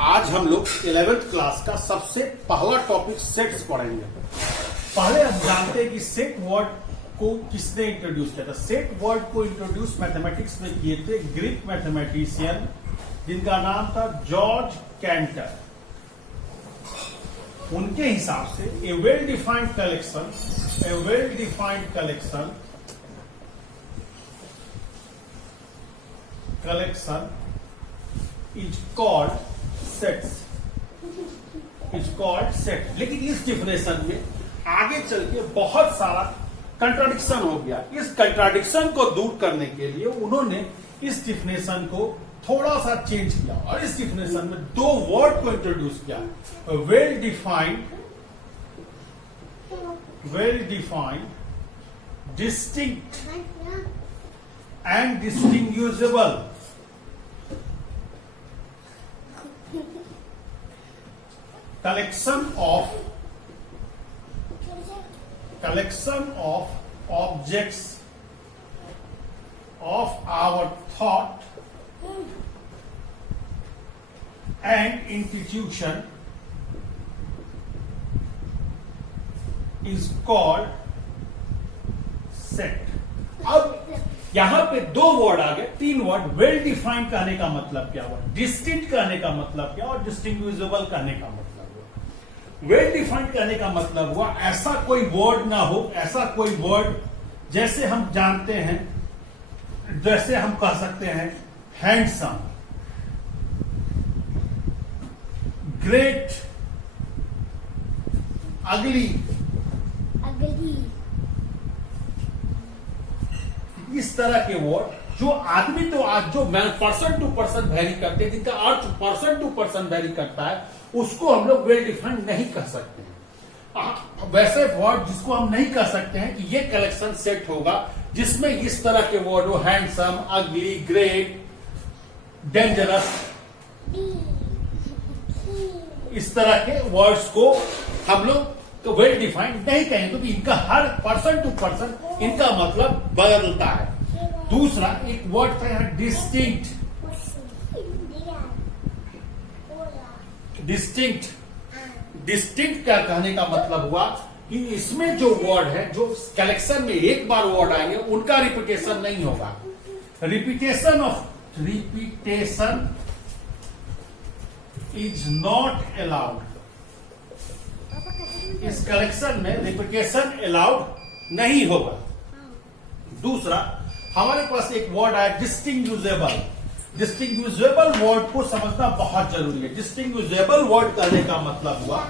आज हम लोग 11th क्लास का सबसे पहला टॉपिक सेट्स पढ़ेंगे। पहले हम जानते हैं कि सेट वर्ड को किसने इंट्रोड्यूस किया था। सेट वर्ड को इंट्रोड्यूस मैथमेटिक्स में किए थे ग्रीक मैथमेटिशियन जिनका नाम था जॉर्ज कैंटर। उनके हिसाब से a well defined collection is called set. लेकिन इस डिफिनेशन में आगे चल के बहुत सारा कंट्राडिक्शन हो गया। इस कंट्राडिक्शन को दूर करने के लिए उन्होंने इस डिफिनेशन को थोड़ा सा चेंज किया और इस डिफिनेशन में दो वर्ड को इंट्रोड्यूस किया, well defined distinct and distinguishable. collection of objects of our thought and institution is called set। अब यहां पे दो वर्ड आ गए, तीन वर्ड। वेल डिफाइंड कहने का मतलब क्या हुआ, डिस्टिंक्ट कहने का मतलब क्या और डिस्टिंग्विशेबल कहने का मतलब हुआ। वेल डिफाइंड कहने का मतलब हुआ ऐसा कोई वर्ड ना हो, ऐसा कोई वर्ड जैसे हम जानते हैं, जैसे हम कह सकते हैं हैंडसम, ग्रेट, अगली। इस तरह के वर्ड जो आदमी तो आज जो पर्सन टू पर्सन वैरी करते हैं, जिनका अर्थ पर्सन टू पर्सन वैरी करता है, उसको हम लोग वेल डिफाइंड नहीं कर सकते हैं। वैसे वर्ड जिसको हम नहीं कह सकते हैं कि ये कलेक्शन सेट होगा जिसमें इस तरह के वर्ड हो, हैंडसम, अगली, ग्रेट, डेंजरस, इस तरह के वर्ड्स को हम लोग तो वेल डिफाइंड नहीं कहेंगे, क्योंकि इनका हर पर्सन टू पर्सन इनका मतलब बदलता है। दूसरा एक वर्ड था यहां डिस्टिंक्ट। डिस्टिंक्ट क्या कहने का मतलब हुआ कि इसमें जो वर्ड है, जो कलेक्शन में एक बार वर्ड आएंगे उनका रिपीटेशन नहीं होगा। Repetition is not allowed. इस कलेक्शन में रिपीटेशन अलाउड नहीं होगा। दूसरा हमारे पास एक वर्ड आया डिस्टिंग्विशेबल। डिस्टिंग्विशेबल वर्ड को समझना बहुत जरूरी है। डिस्टिंग्विशेबल वर्ड कहने का मतलब हुआ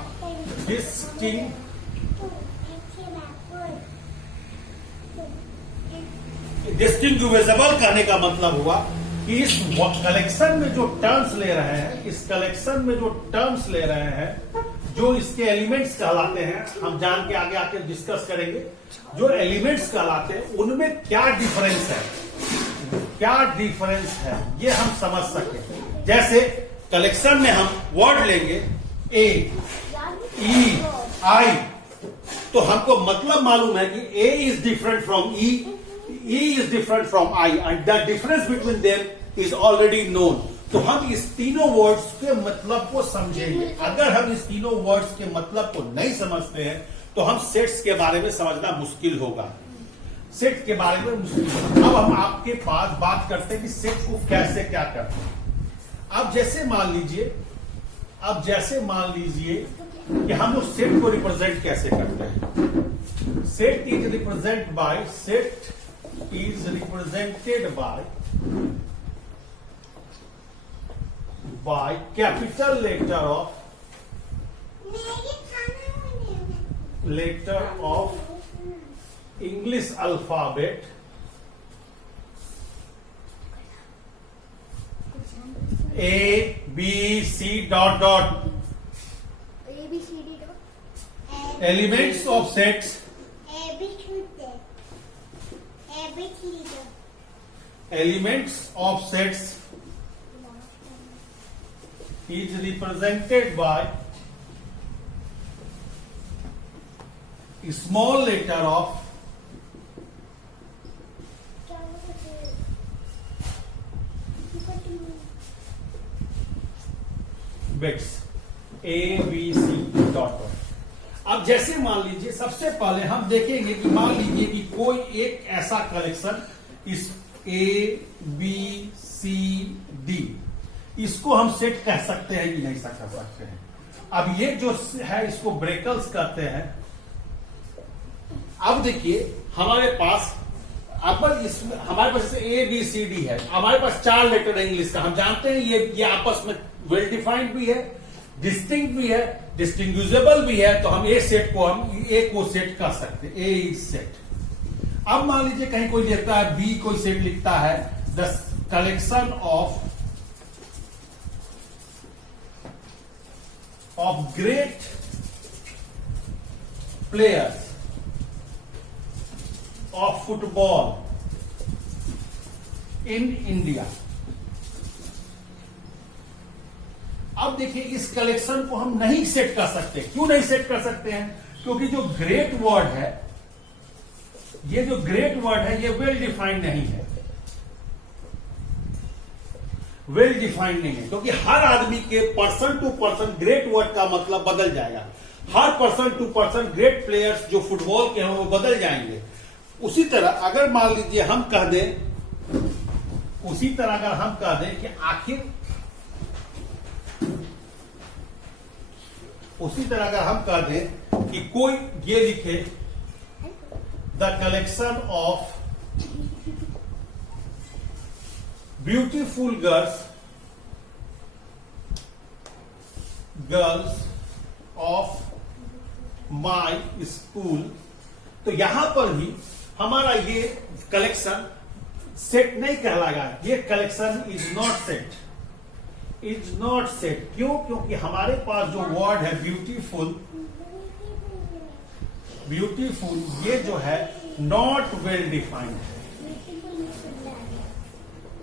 डिस्टिंग्विशेबल कहने का मतलब हुआ कि इस कलेक्शन में जो टर्म्स ले रहे हैं, इस कलेक्शन में जो टर्म्स ले रहे हैं, जो इसके एलिमेंट्स कहलाते हैं, हम जान के आगे आके डिस्कस करेंगे। जो एलिमेंट्स कहलाते हैं उनमें क्या डिफरेंस है, ये हम समझ सकते हैं। जैसे कलेक्शन में हम वर्ड लेंगे ए, ई, आई, तो हमको मतलब मालूम है कि A is different from E is different from I and the difference between them is already known. तो हम इस तीनों वर्ड्स के मतलब को समझेंगे। अगर हम इस तीनों वर्ड्स के मतलब को नहीं समझते हैं तो हम सेट्स के बारे में समझना मुश्किल होगा। सेट के बारे में मुश्किल होगा। अब हम आपके पास बात करते हैं कि सेट को कैसे क्या करते हैं। अब जैसे मान लीजिए कि हम लोग सेट को रिप्रेजेंट कैसे करते हैं। Set is represented by capital letter of English alphabet A, B, C dot dot elements of sets is represented by a small letter of bits ABC.1। अब जैसे मान लीजिए सबसे पहले हम देखेंगे कि मान लीजिए कि कोई एक ऐसा कलेक्शन इस ABCD इसको हम सेट कह सकते हैं कि नहीं कह सकते हैं। अब ये जो है इसको ब्रेकल्स कहते हैं। अब देखिए हमारे पास इसमें हमारे पास ABCD है, हमारे पास 4 लेटर है इंग्लिश का। हम जानते हैं ये आपस में वेल डिफाइंड भी है, डिस्टिंक्ट भी है, डिस्टिंग्विजेबल भी है। तो हम ए को सेट कर सकते हैं, ए इज सेट। अब मान लीजिए कहीं कोई लिखता है बी, कोई सेट लिखता है the collection of great players of football in India. अब देखिए इस कलेक्शन को हम नहीं सेट कर सकते। क्यों नहीं सेट कर सकते हैं? क्योंकि जो ग्रेट वर्ड है, ये जो ग्रेट वर्ड है ये वेल डिफाइंड नहीं है, वेल डिफाइंड नहीं है। क्योंकि हर आदमी के person to person great word का मतलब बदल जाएगा। हर person to person great players जो फुटबॉल के हैं वो बदल जाएंगे। उसी तरह अगर मान लीजिए हम कह दें, उसी तरह अगर हम कह दें कि आखिर, उसी तरह अगर हम कह दें कि कोई ये लिखे the collection of beautiful girls of my school, तो यहां पर भी हमारा ये कलेक्शन सेट नहीं कहलाएगा। ये collection is not set, is not set. क्यों? क्योंकि हमारे पास जो वर्ड है ब्यूटीफुल, ब्यूटीफुल ये जो है नॉट वेल डिफाइंड है,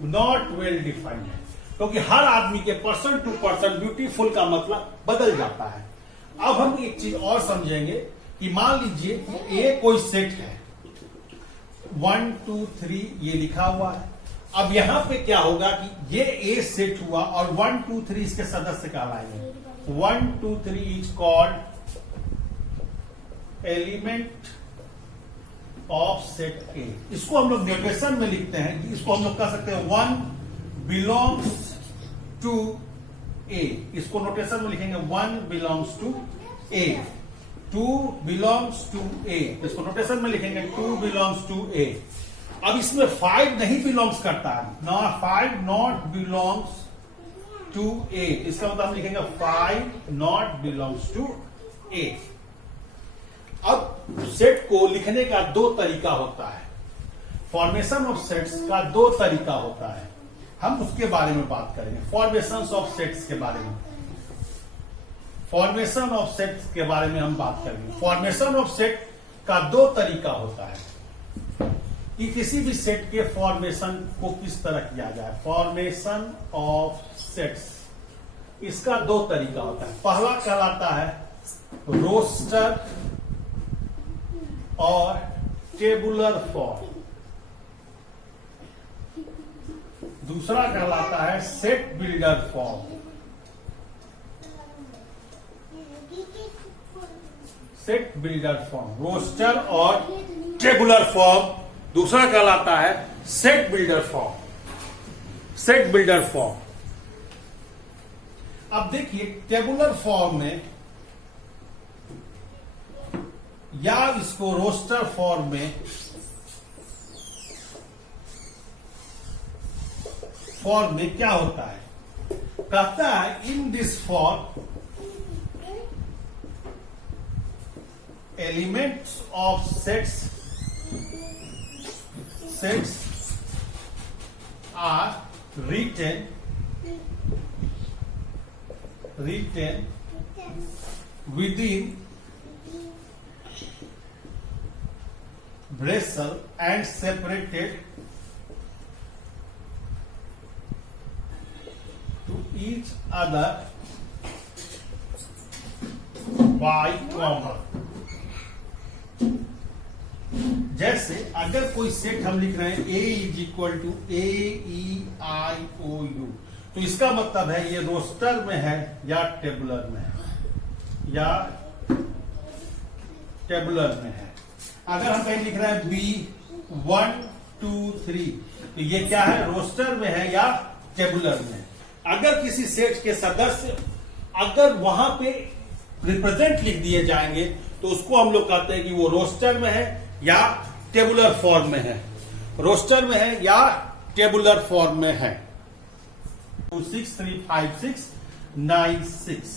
नॉट वेल डिफाइंड है। क्योंकि हर आदमी के पर्सन टू पर्सन ब्यूटीफुल का मतलब बदल जाता है। अब हम एक चीज और समझेंगे कि मान लीजिए ए कोई सेट है, 1 2 3 ये लिखा हुआ है। अब यहां पे क्या होगा कि ये ए सेट हुआ और 1 2 3 इसके सदस्य कहलाएंगे। 1 2 3 is called element of set ए। इसको हम लोग नोटेशन में लिखते हैं कि इसको हम लोग कह सकते हैं 1 बिलोंग्स टू ए। इसको नोटेशन में लिखेंगे 1 belongs to A, 2 belongs to A. इसको नोटेशन में लिखेंगे 2 बिलोंग्स टू ए। अब इसमें 5 नहीं बिलोंग्स करता है ना, 5 नॉट बिलोंग्स टू ए। इसका मतलब हम लिखेंगे 5 नॉट बिलोंग्स टू ए। अब सेट को लिखने का 2 तरीका होता है। फॉर्मेशन ऑफ सेट्स का 2 तरीका होता है, हम उसके बारे में बात करेंगे। फॉर्मेशन ऑफ सेट्स के बारे में, फॉर्मेशन ऑफ सेट्स के बारे में हम बात करेंगे। फॉर्मेशन ऑफ सेट का 2 तरीका होता है कि किसी भी सेट के फॉर्मेशन को किस तरह किया जाए। फॉर्मेशन ऑफ सेट्स इसका 2 तरीका होता है। पहला कहलाता है रोस्टर और टेबुलर फॉर्म, दूसरा कहलाता है set builder form. Set builder form, roster और टेबुलर फॉर्म। दूसरा कहलाता है set builder form, set builder form. अब देखिए टेबुलर फॉर्म में या इसको रोस्टर फॉर्म में, फॉर्म में क्या होता है? कहता है in this form elements of sets are written within braces and separated to each other by comma। जैसे अगर कोई सेट हम लिख रहे हैं A is equal to AEIOU, तो इसका मतलब है ये रोस्टर में है या टेबुलर में है, या टेबुलर में है। अगर हम कहीं लिख रहे हैं बी 1 2 3, तो ये क्या है, रोस्टर में है या टेबुलर में है। अगर किसी सेट के सदस्य अगर वहां पे रिप्रेजेंट लिख दिए जाएंगे तो उसको हम लोग कहते हैं कि वो रोस्टर में है या टेबुलर फॉर्म में है, रोस्टर में है या टेबुलर फॉर्म में है। 2 6 3 5 6 9 6